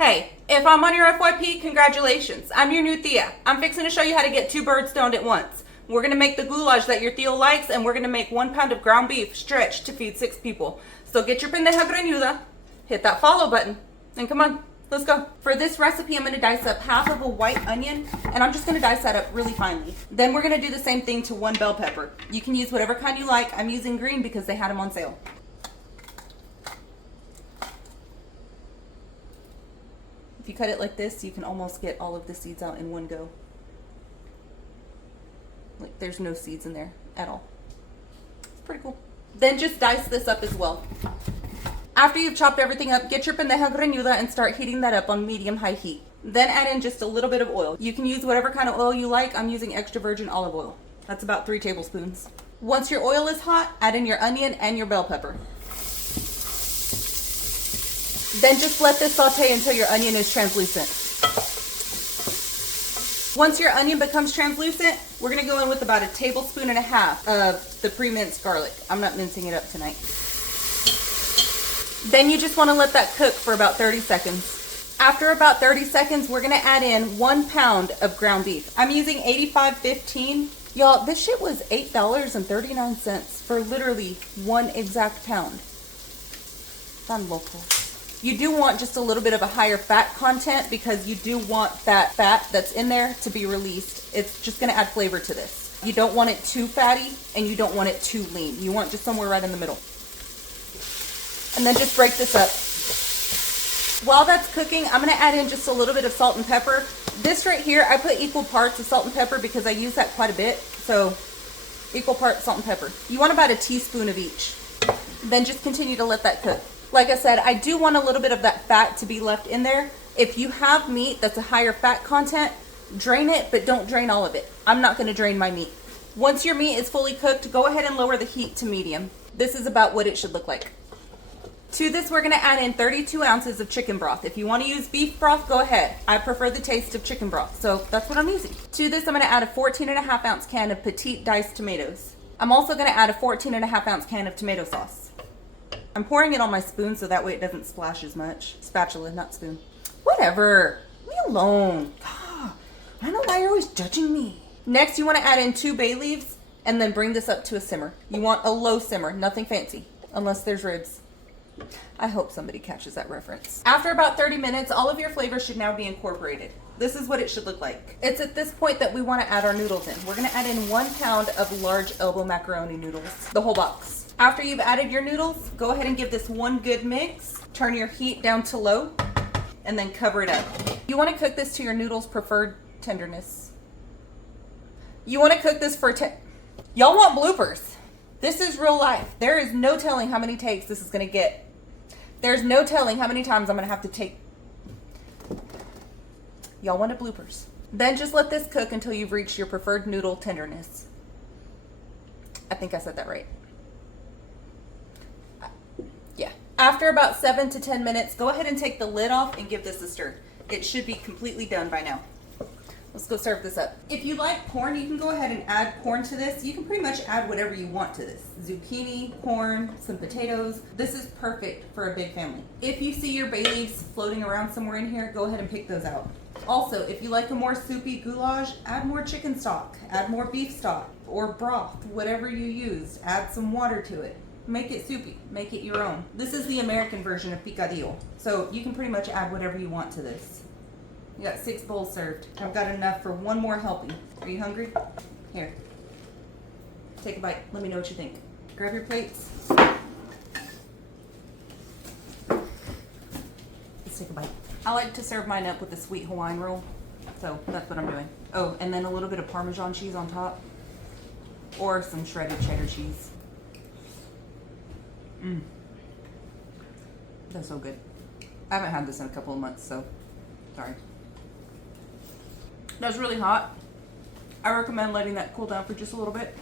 Hey, if I'm on your FYP, congratulations. I'm your new Thea. I'm fixing to show you how to get two birds stoned at once. We're gonna make the goulash that your Theo likes, and we're gonna make 1 pound of ground beef stretched to feed 6 people. So get your pendeja greñuda, hit that follow button, and come on, let's go. For this recipe, I'm gonna dice up half of a white onion, and I'm just gonna dice that up really finely. Then we're gonna do the same thing to 1 bell pepper. You can use whatever kind you like. I'm using green because they had them on sale. If you cut it like this, you can almost get all of the seeds out in one go. Like there's no seeds in there at all. It's pretty cool. Then just dice this up as well. After you've chopped everything up, get your pendeja greñuda and start heating that up on medium-high heat. Then add in just a little bit of oil. You can use whatever kind of oil you like. I'm using extra virgin olive oil. That's about 3 tablespoons. Once your oil is hot, add in your onion and your bell pepper. Then just let this saute until your onion is translucent. Once your onion becomes translucent, we're gonna go in with about 1.5 tablespoons of the pre-minced garlic. I'm not mincing it up tonight. Then you just wanna let that cook for about 30 seconds. After about 30 seconds, we're gonna add in 1 pound of ground beef. I'm using 85/15. Y'all, this shit was $8.39 for literally 1 exact pound. Tan loco. You do want just a little bit of a higher fat content because you do want that fat that's in there to be released. It's just gonna add flavor to this. You don't want it too fatty and you don't want it too lean. You want just somewhere right in the middle. And then just break this up. While that's cooking, I'm gonna add in just a little bit of salt and pepper. This right here, I put equal parts of salt and pepper because I use that quite a bit. So equal parts salt and pepper. You want about 1 teaspoon of each. Then just continue to let that cook. Like I said, I do want a little bit of that fat to be left in there. If you have meat that's a higher fat content, drain it, but don't drain all of it. I'm not gonna drain my meat. Once your meat is fully cooked, go ahead and lower the heat to medium. This is about what it should look like. To this, we're gonna add in 32 ounces of chicken broth. If you wanna use beef broth, go ahead. I prefer the taste of chicken broth, so that's what I'm using. To this, I'm gonna add a 14.5 ounce can of petite diced tomatoes. I'm also gonna add a 14.5 ounce can of tomato sauce. I'm pouring it on my spoon so that way it doesn't splash as much. Spatula, not spoon. Whatever, leave me alone. I don't know why you're always judging me. Next, you wanna add in 2 bay leaves and then bring this up to a simmer. You want a low simmer, nothing fancy, unless there's ribs. I hope somebody catches that reference. After about 30 minutes, all of your flavors should now be incorporated. This is what it should look like. It's at this point that we wanna add our noodles in. We're gonna add in 1 pound of large elbow macaroni noodles, the whole box. After you've added your noodles, go ahead and give this one good mix. Turn your heat down to low and then cover it up. You wanna cook this to your noodles' preferred tenderness. You wanna cook this for y'all want bloopers. This is real life. There is no telling how many takes this is gonna get. There's no telling how many times I'm gonna have to take. Y'all wanted bloopers. Then just let this cook until you've reached your preferred noodle tenderness. I think I said that right. Yeah. After about 7 to 10 minutes, go ahead and take the lid off and give this a stir. It should be completely done by now. Let's go serve this up. If you like corn, you can go ahead and add corn to this. You can pretty much add whatever you want to this. Zucchini, corn, some potatoes. This is perfect for a big family. If you see your bay leaves floating around somewhere in here, go ahead and pick those out. Also, if you like a more soupy goulash, add more chicken stock, add more beef stock or broth, whatever you use. Add some water to it. Make it soupy, make it your own. This is the American version of picadillo. So you can pretty much add whatever you want to this. You got 6 bowls served. I've got enough for 1 more helping. Are you hungry? Here, take a bite. Let me know what you think. Grab your plates. Let's take a bite. I like to serve mine up with a sweet Hawaiian roll. So that's what I'm doing. Oh, and then a little bit of Parmesan cheese on top. Or some shredded cheddar cheese. That's so good. I haven't had this in a couple of months, so sorry. That's really hot. I recommend letting that cool down for just a little bit.